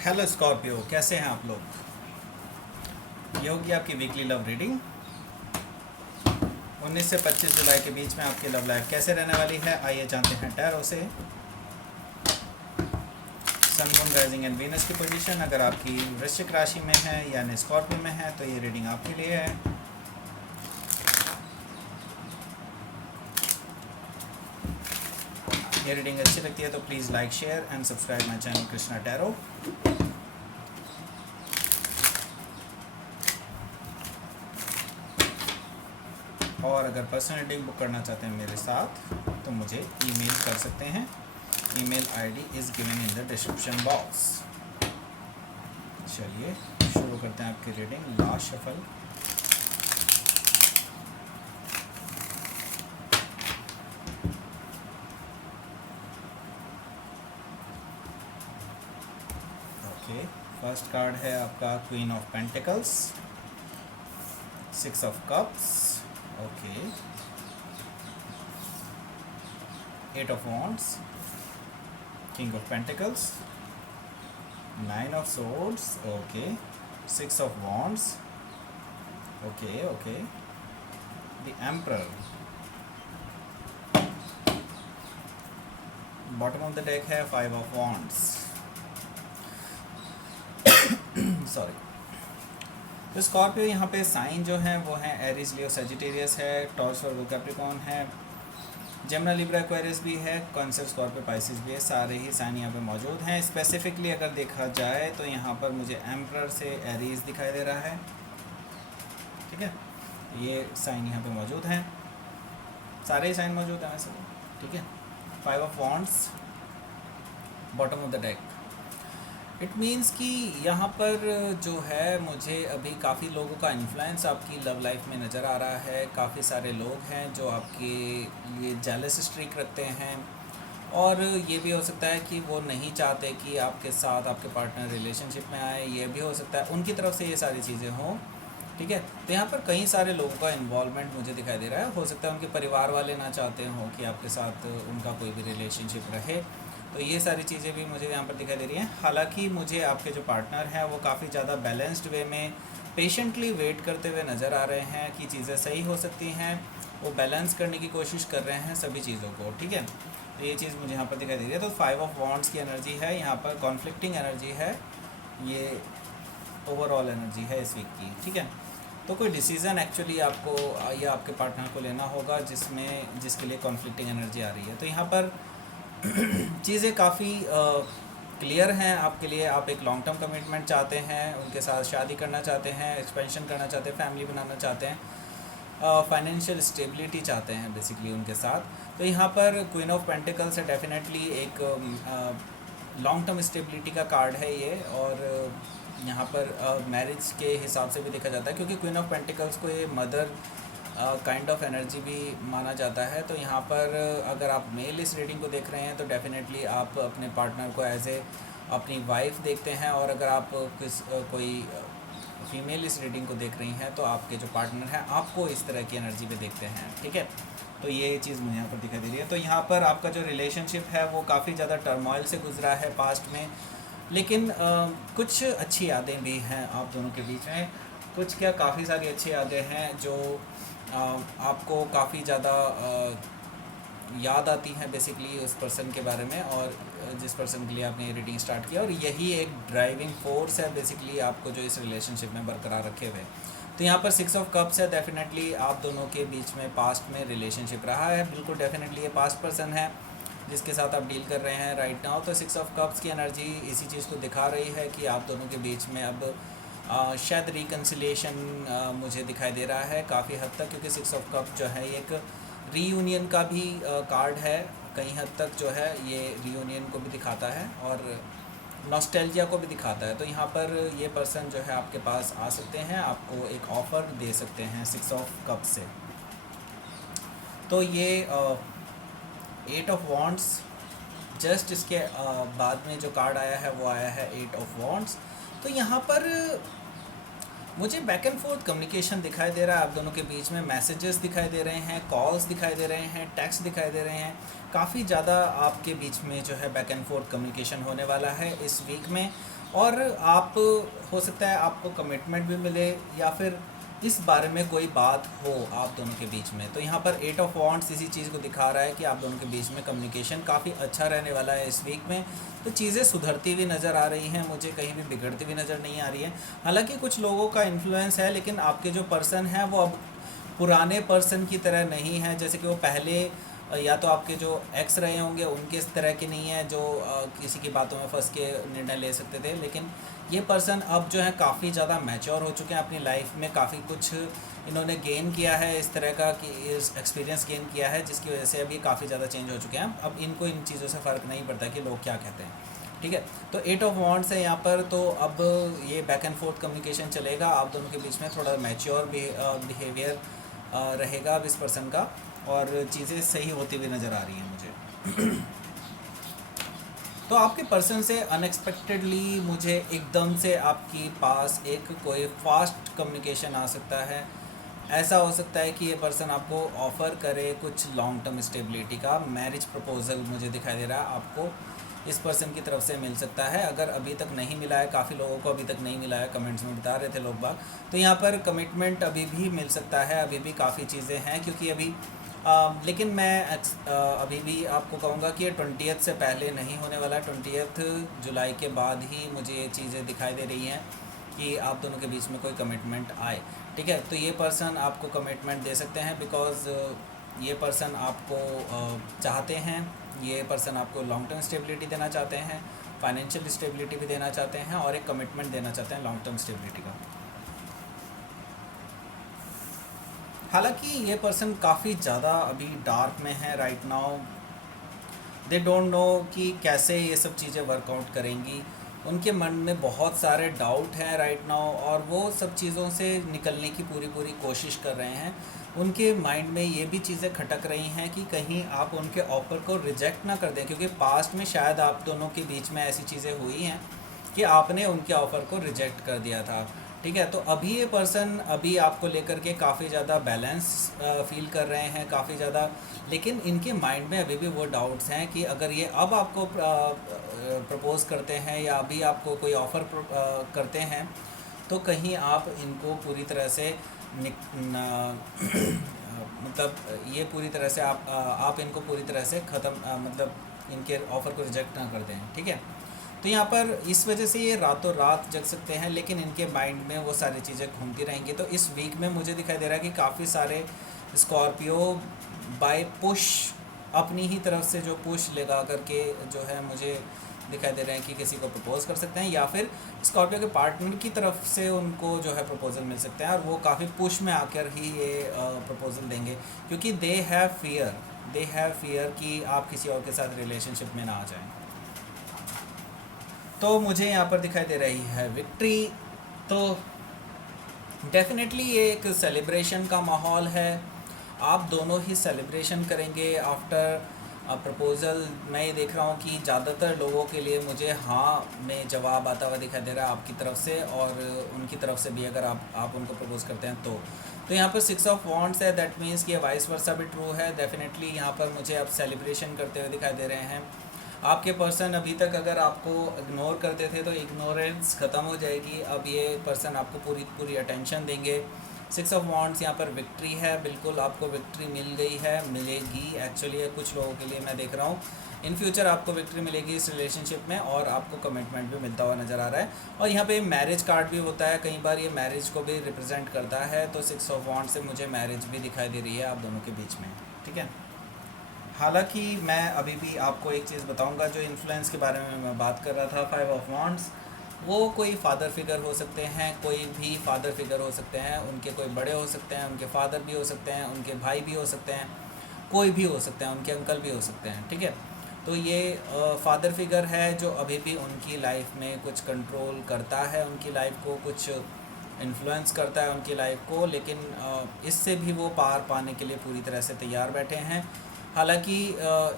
Hello Scorpio, कैसे हैं आप लोग। ये होगी आपकी वीकली लव रीडिंग 19 से 25 जुलाई के बीच में। आपकी लव लाइफ कैसे रहने वाली है, आइए जानते हैं टैरो से। Sun moon rising and Venus की पोजीशन अगर आपकी वृश्चिक राशि में है यानी स्कॉर्पियो में है तो ये रीडिंग आपके लिए है। ये रीडिंग अच्छी लगती है तो please like share and subscribe my channel Krishna tarot. और अगर पर्सनल रीडिंग बुक करना चाहते हैं मेरे साथ तो मुझे ईमेल कर सकते हैं। Email ID is given in the description box. चलिए शुरू करते हैं आपकी reading. Last shuffle. Okay, first card है आपका queen of pentacles, 6 of cups, okay, 8 of wands, king of pentacles, 9 of swords, okay, 6 of wands, okay okay, the emperor. Bottom of the deck है 5 of wands। Sorry. तो Scorpio यहाँ पे sign जो है वो है एरीज, लियो, सजिटेरियस है, taurus, वर्गो, Capricorn है, जेमिनी, लिब्रा, एक्वेरियस भी है, कैंसर, स्कॉर्पियो, पाइसिस भी है। सारे ही साइन यहाँ पे मौजूद हैं। स्पेसिफिकली अगर देखा जाए तो यहाँ पर मुझे एम्परर से एरीज दिखाई दे रहा है, ठीक है। ये साइन यहाँ पे मौजूद हैं, सारे ही साइन मौजूद हैं वैसे, ठीक है। 5 of wands bottom of the deck. It means कि यहाँ पर जो है मुझे अभी काफ़ी लोगों का इन्फ्लुएंस आपकी लव लाइफ में नज़र आ रहा है। काफ़ी सारे लोग हैं जो आपके लिए जेलस स्ट्रीक रखते हैं, और ये भी हो सकता है कि वो नहीं चाहते कि आपके साथ आपके पार्टनर रिलेशनशिप में आए। ये भी हो सकता है उनकी तरफ से ये सारी चीज़ें हों, ठीक है। तो यहाँ पर कई सारे लोगों का इन्वॉल्वमेंट मुझे दिखाई दे रहा है। हो सकता है उनके परिवार वाले ना चाहते हों कि आपके साथ उनका कोई भी रिलेशनशिप रहे। तो ये सारी चीज़ें भी मुझे यहाँ पर दिखाई दे रही हैं। हालांकि मुझे आपके जो पार्टनर हैं वो काफ़ी ज़्यादा बैलेंस्ड वे में पेशेंटली वेट करते हुए नज़र आ रहे हैं कि चीज़ें सही हो सकती हैं। वो बैलेंस करने की कोशिश कर रहे हैं सभी चीज़ों को, ठीक है। तो ये चीज़ मुझे यहाँ पर दिखाई दे रही है। तो 5 ऑफ वॉन्ड्स की एनर्जी है यहाँ पर, कॉन्फ्लिक्टिंग एनर्जी है, ये ओवरऑल एनर्जी है इस वीक की, ठीक है। तो कोई डिसीज़न एक्चुअली आपको या आपके पार्टनर को लेना होगा जिसके लिए कॉन्फ्लिक्टिंग एनर्जी आ रही है। तो यहाँ पर चीज़ें काफ़ी क्लियर हैं आपके लिए। आप एक लॉन्ग टर्म कमिटमेंट चाहते हैं, उनके साथ शादी करना चाहते हैं, एक्सपेंशन करना चाहते हैं, फैमिली बनाना चाहते हैं, फाइनेंशियल स्टेबिलिटी चाहते हैं बेसिकली उनके साथ। तो यहाँ पर क्वीन ऑफ पेंटिकल्स है, डेफिनेटली एक लॉन्ग टर्म स्टेबिलिटी का कार्ड है ये। और यहाँ पर मैरिज के हिसाब से भी देखा जाता है, क्योंकि क्वीन ऑफ पेंटिकल्स को ये मदर काइंड ऑफ एनर्जी भी माना जाता है। तो यहाँ पर अगर आप मेल इस रीडिंग को देख रहे हैं तो डेफिनेटली आप अपने पार्टनर को एज ए अपनी वाइफ देखते हैं, और अगर आप कोई फीमेल इस रीडिंग को देख रही हैं तो आपके जो पार्टनर हैं आपको इस तरह की एनर्जी पे देखते हैं, ठीक है। तो ये चीज़ मुझे यहाँ पर दिखाई दे रही है। तो यहाँ पर आपका जो रिलेशनशिप है वो काफ़ी ज़्यादा टर्मोइल से गुजरा है पास्ट में, लेकिन कुछ अच्छी यादें भी हैं आप दोनों के बीच में। कुछ क्या, काफ़ी सारी अच्छी यादें हैं जो आपको काफ़ी ज़्यादा याद आती हैं बेसिकली उस पर्सन के बारे में, और जिस पर्सन के लिए आपने ये रीडिंग स्टार्ट किया। और यही एक ड्राइविंग फोर्स है बेसिकली आपको जो इस रिलेशनशिप में बरकरार रखे हुए। तो यहाँ पर 6 ऑफ कप्स है, डेफिनेटली आप दोनों के बीच में पास्ट में रिलेशनशिप रहा है। बिल्कुल डेफिनेटली ये पास्ट पर्सन है जिसके साथ आप डील कर रहे हैं राइट नाउ। तो 6 ऑफ कप्स की एनर्जी इसी चीज़ को दिखा रही है कि आप दोनों के बीच में अब शायद रिकन्सिलिएशन मुझे दिखाई दे रहा है काफ़ी हद तक, क्योंकि 6 ऑफ कप जो है एक रीयूनियन का भी कार्ड है। कहीं हद तक जो है ये रीयूनियन को भी दिखाता है और नॉस्टैल्जिया को भी दिखाता है। तो यहाँ पर ये पर्सन जो है आपके पास आ सकते हैं, आपको एक ऑफ़र दे सकते हैं 6 ऑफ कप से। तो ये 8 ऑफ वॉन्ड्स, जस्ट इसके बाद में जो कार्ड आया है वो आया है 8 ऑफ वॉन्ड्स। तो यहाँ पर मुझे बैक एंड फोर्थ कम्युनिकेशन दिखाई दे रहा है आप दोनों के बीच में। मैसेजेस दिखाई दे रहे हैं, कॉल्स दिखाई दे रहे हैं, टेक्स्ट दिखाई दे रहे हैं। काफ़ी ज़्यादा आपके बीच में जो है बैक एंड फोर्थ कम्युनिकेशन होने वाला है इस वीक में। और आप हो सकता है आपको कमिटमेंट भी मिले या फिर इस बारे में कोई बात हो आप दोनों के बीच में। तो यहाँ पर 8 ऑफ वॉन्ट्स इसी चीज़ को दिखा रहा है कि आप दोनों के बीच में कम्युनिकेशन काफ़ी अच्छा रहने वाला है इस वीक में। तो चीज़ें सुधरती हुई नज़र आ रही हैं, मुझे कहीं भी बिगड़ती हुई नज़र नहीं आ रही है। हालांकि कुछ लोगों का इन्फ्लुएंस है, लेकिन आपके जो पर्सन है वो अब पुराने पर्सन की तरह नहीं है। जैसे कि वो पहले या तो आपके जो एक्स रहे होंगे उनके इस तरह के नहीं है जो किसी की बातों में फंस के निर्णय ले सकते थे। लेकिन ये पर्सन अब जो है काफ़ी ज़्यादा मैच्योर हो चुके हैं अपनी लाइफ में, काफ़ी कुछ इन्होंने गेन किया है इस तरह का कि इस एक्सपीरियंस गेन किया है, जिसकी वजह से अभी काफ़ी ज़्यादा चेंज हो चुके हैं। अब इनको इन चीज़ों से फ़र्क नहीं पड़ता कि लोग क्या कहते हैं। ठीक है, तो 8 ऑफ वॉन्ट्स है यहाँ पर। तो अब ये बैक एंड फोर्थ कम्युनिकेशन चलेगा आप दोनों के बीच में, थोड़ा मैच्योर बिहेवियर रहेगा अब इस पर्सन का, और चीज़ें सही होती हुई नज़र आ रही हैं मुझे। तो आपके पर्सन से अनएक्सपेक्टेडली मुझे एकदम से आपके पास एक कोई फास्ट कम्युनिकेशन आ सकता है। ऐसा हो सकता है कि ये पर्सन आपको ऑफ़र करे कुछ लॉन्ग टर्म स्टेबिलिटी का, मैरिज प्रपोजल मुझे दिखाई दे रहा है आपको इस पर्सन की तरफ से मिल सकता है। अगर अभी तक नहीं मिला है, काफ़ी लोगों को अभी तक नहीं मिला है, कमेंट्स में बता रहे थे लोग बाग, तो यहाँ पर कमिटमेंट अभी भी मिल सकता है, अभी भी काफ़ी चीज़ें हैं। क्योंकि अभी लेकिन मैं अभी भी आपको कहूँगा कि ये 20th से पहले नहीं होने वाला। 20th जुलाई के बाद ही मुझे ये चीज़ें दिखाई दे रही हैं कि आप दोनों के बीच में कोई कमिटमेंट आए। ठीक है, तो ये पर्सन आपको कमिटमेंट दे सकते हैं बिकॉज़ ये पर्सन आपको चाहते हैं, ये पर्सन आपको लॉन्ग टर्म स्टेबिलिटी देना चाहते हैं, फाइनेंशियल स्टेबिलिटी भी देना चाहते हैं, और एक कमिटमेंट देना चाहते हैं लॉन्ग टर्म स्टेबिलिटी का। हालांकि ये पर्सन काफ़ी ज़्यादा अभी डार्क में है right now. They don't know कि कैसे ये सब चीज़ें वर्कआउट करेंगी। उनके मन में बहुत सारे डाउट हैं राइट नाउ, और वो सब चीज़ों से निकलने की पूरी पूरी कोशिश कर रहे हैं। उनके माइंड में ये भी चीज़ें खटक रही हैं कि कहीं आप उनके ऑफ़र को रिजेक्ट ना कर दें, क्योंकि पास्ट में शायद आप दोनों के बीच में ऐसी चीज़ें हुई हैं कि आपने उनके ऑफ़र को रिजेक्ट कर दिया था। ठीक है, तो अभी ये पर्सन अभी आपको लेकर के काफ़ी ज़्यादा बैलेंस फील कर रहे हैं, काफ़ी ज़्यादा। लेकिन इनके माइंड में अभी भी वो डाउट्स हैं कि अगर ये अब आपको प्रपोज़ करते हैं या अभी आपको कोई ऑफ़र करते हैं, तो कहीं आप इनको पूरी तरह से मतलब ये पूरी तरह से आप इनको पूरी तरह से ख़त्म मतलब इनके ऑफ़र को रिजेक्ट ना कर दें। ठीक है, तो यहाँ पर इस वजह से ये रातों रात जग सकते हैं, लेकिन इनके माइंड में वो सारी चीज़ें घूमती रहेंगी। तो इस वीक में मुझे दिखाई दे रहा है कि काफ़ी सारे स्कॉर्पियो बाय पुश, अपनी ही तरफ से जो पुश लगा करके जो है मुझे दिखाई दे रहे हैं कि किसी को प्रपोज़ कर सकते हैं, या फिर स्कॉर्पियो के पार्टनर की तरफ से उनको जो है प्रपोज़ल मिल सकते हैं, और वो काफ़ी पुश में आकर ही ये प्रपोज़ल देंगे, क्योंकि दे हैव फियर कि आप किसी और के साथ रिलेशनशिप में ना आ जाएं। तो मुझे यहाँ पर दिखाई दे रही है विक्ट्री। तो डेफिनेटली ये एक सेलिब्रेशन का माहौल है, आप दोनों ही सेलिब्रेशन करेंगे आफ्टर प्रपोज़ल। मैं ये देख रहा हूँ कि ज़्यादातर लोगों के लिए मुझे हाँ में जवाब आता हुआ दिखाई दे रहा है आपकी तरफ से, और उनकी तरफ से भी अगर आप उनको प्रपोज़ करते हैं तो यहाँ पर 6 ऑफ वॉन्ट्स है, दैट मीन्स कि वाइस वर्सा भी ट्रू है। डेफिनेटली यहाँ पर मुझे अब सेलिब्रेशन करते हुए दिखाई दे रहे हैं। आपके पर्सन अभी तक अगर आपको इग्नोर करते थे तो इग्नोरेंस ख़त्म हो जाएगी, अब ये पर्सन आपको पूरी पूरी अटेंशन देंगे। 6 ऑफ वॉन्ट्स यहाँ पर विक्ट्री है, बिल्कुल आपको विक्ट्री मिल गई है, मिलेगी एक्चुअली कुछ लोगों के लिए मैं देख रहा हूँ। इन फ्यूचर आपको विक्ट्री मिलेगी इस रिलेशनशिप में, और आपको कमिटमेंट भी मिलता हुआ नज़र आ रहा है। और यहाँ पे मैरिज कार्ड भी होता है, कई बार ये मैरिज को भी रिप्रेजेंट करता है। तो 6 ऑफ वॉन्ट्स से मुझे मैरिज भी दिखाई दे रही है आप दोनों के बीच में। ठीक है, हालांकि मैं अभी भी आपको एक चीज़ बताऊंगा, जो इन्फ्लुएंस के बारे में मैं बात कर रहा था 5 ऑफ वॉन्ट्स, वो कोई फादर फिगर हो सकते हैं, कोई भी फादर फिगर हो सकते हैं, उनके कोई बड़े हो सकते हैं, उनके फादर भी हो सकते हैं, उनके भाई भी हो सकते हैं, कोई भी हो सकते हैं, उनके अंकल भी हो सकते हैं। ठीक है, तो ये फादर फिगर है जो अभी भी उनकी लाइफ में कुछ कंट्रोल करता है, उनकी लाइफ को कुछ इन्फ्लुएंस करता है उनकी लाइफ को, लेकिन इससे भी वो पार पाने के लिए पूरी तरह से तैयार बैठे हैं। हालांकि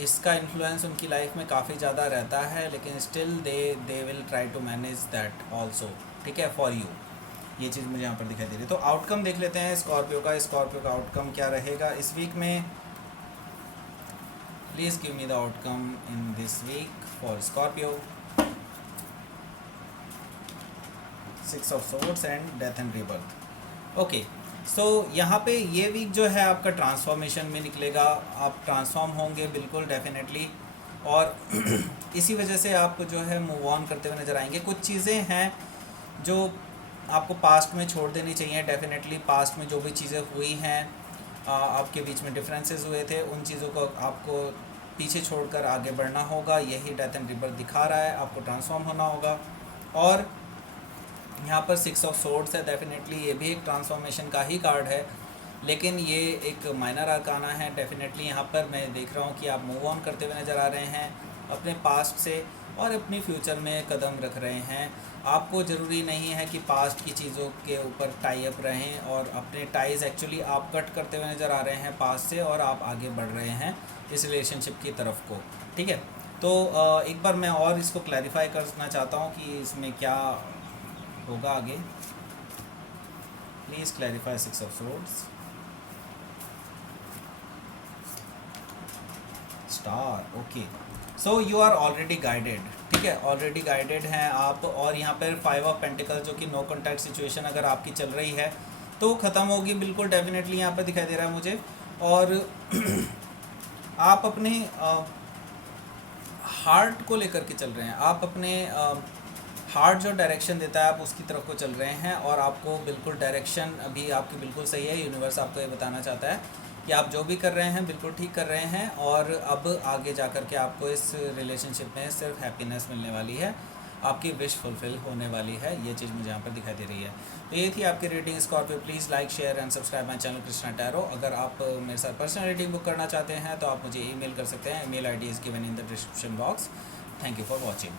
इसका इन्फ्लुएंस उनकी लाइफ में काफ़ी ज़्यादा रहता है, लेकिन still they will try to manage that also. ठीक है, फॉर यू, ये चीज़ मुझे यहाँ पर दिखाई दे रही है। तो आउटकम देख लेते हैं स्कॉर्पियो का आउटकम क्या रहेगा इस वीक में। Please give me the outcome in this week for Scorpio. 6 of swords and death and rebirth. Okay, so यहाँ पे ये वीक जो है आपका ट्रांसफॉर्मेशन में निकलेगा, आप ट्रांसफॉर्म होंगे बिल्कुल डेफिनेटली, और इसी वजह से आप जो है मूव ऑन करते हुए नज़र आएंगे। कुछ चीज़ें हैं जो आपको पास्ट में छोड़ देनी चाहिए डेफिनेटली। पास्ट में जो भी चीज़ें हुई हैं, आपके बीच में डिफरेंसेस हुए थे, उन चीज़ों को आपको पीछे छोड़कर आगे बढ़ना होगा। यही डेथ एंड रिबर्थ दिखा रहा है, आपको ट्रांसफॉर्म होना होगा। और यहाँ पर 6 ऑफ सोर्ड्स है, डेफिनेटली ये भी एक ट्रांसफॉर्मेशन का ही कार्ड है, लेकिन ये एक माइनर आर्काना है। डेफिनेटली यहाँ पर मैं देख रहा हूँ कि आप मूव ऑन करते हुए नज़र आ रहे हैं अपने पास्ट से और अपनी फ्यूचर में कदम रख रहे हैं। आपको ज़रूरी नहीं है कि पास्ट की चीज़ों के ऊपर टाई अप रहें, और अपने टाइज़ एक्चुअली आप कट करते हुए नज़र आ रहे हैं पास्ट से, और आप आगे बढ़ रहे हैं इस रिलेशनशिप की तरफ को। ठीक है, तो एक बार मैं और इसको क्लैरिफाई करना चाहता हूँ कि इसमें क्या होगा आगे। Please clarify 6 of swords, star. Okay, so you are already guided. ठीक है, ऑलरेडी गाइडेड हैं आप। और यहाँ पर 5 ऑफ पेंटिकल जो कि नो कॉन्टैक्ट सिचुएशन अगर आपकी चल रही है तो ख़त्म होगी बिल्कुल डेफिनेटली, यहाँ पर दिखाई दे रहा है मुझे। और आप अपने हार्ट को लेकर के चल रहे हैं, आप अपने हार्ट जो डायरेक्शन देता है आप उसकी तरफ को चल रहे हैं, और आपको बिल्कुल डायरेक्शन अभी आपकी बिल्कुल सही है। यूनिवर्स आपको ये बताना चाहता है कि आप जो भी कर रहे हैं बिल्कुल ठीक कर रहे हैं, और अब आगे जा कर के आपको इस रिलेशनशिप में सिर्फ हैप्पीनेस मिलने वाली है, आपकी विश फुलफिल होने वाली है। ये चीज़ मुझे यहाँ पर दिखाई दे रही है। तो ये थी आपकी reading Scorpio. Please like, share and subscribe my channel Krishna tarot. अगर आप मेरे साथ पर्सनल रीडिंग बुक करना चाहते हैं तो आप मुझे ईमेल कर सकते हैं। Email ID is given in the description box. Thank you for watching.